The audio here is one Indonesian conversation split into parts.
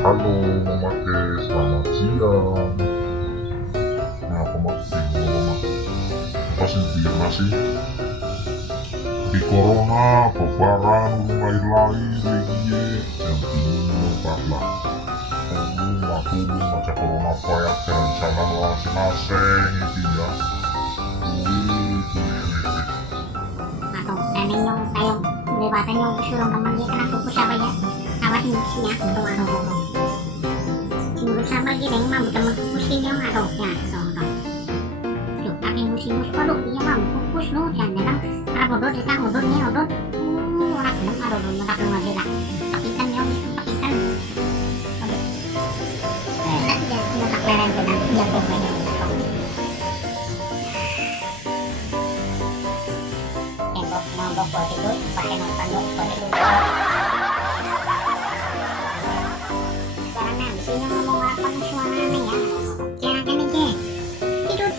Halo, memakai selamat siang. Nah, pemakai mama apa sih sih di corona babaran lain-lain lagi yang bingung lah. Aku macam corona payah jalan-jalan masing-masing itu ya. Atau neneng yang kayak lewatan yang disuruh teman dia kena kukus apa ya? Awas musiknya atau menurut sama dia yang mau teman kukusin yang atau ya atau yuk pakai musim waduh dia mau kukus lo jangan kan para bodoh dia bodornya bodor orang belum ada belum ada belum ada lah tapi kan yang tapi kan ya mau tak leren benar yang banyak tembok mau buat itu pakai nonton buat itu karena di sini ngomong apa suaranya ya kira-kira nih tidur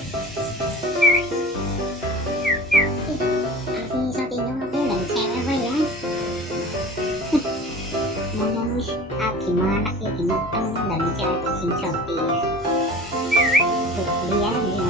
masih so tinjau aku dan cewek apa ya mau ngomong gimana sih gimana dan cewek sing shopee ya tuh dia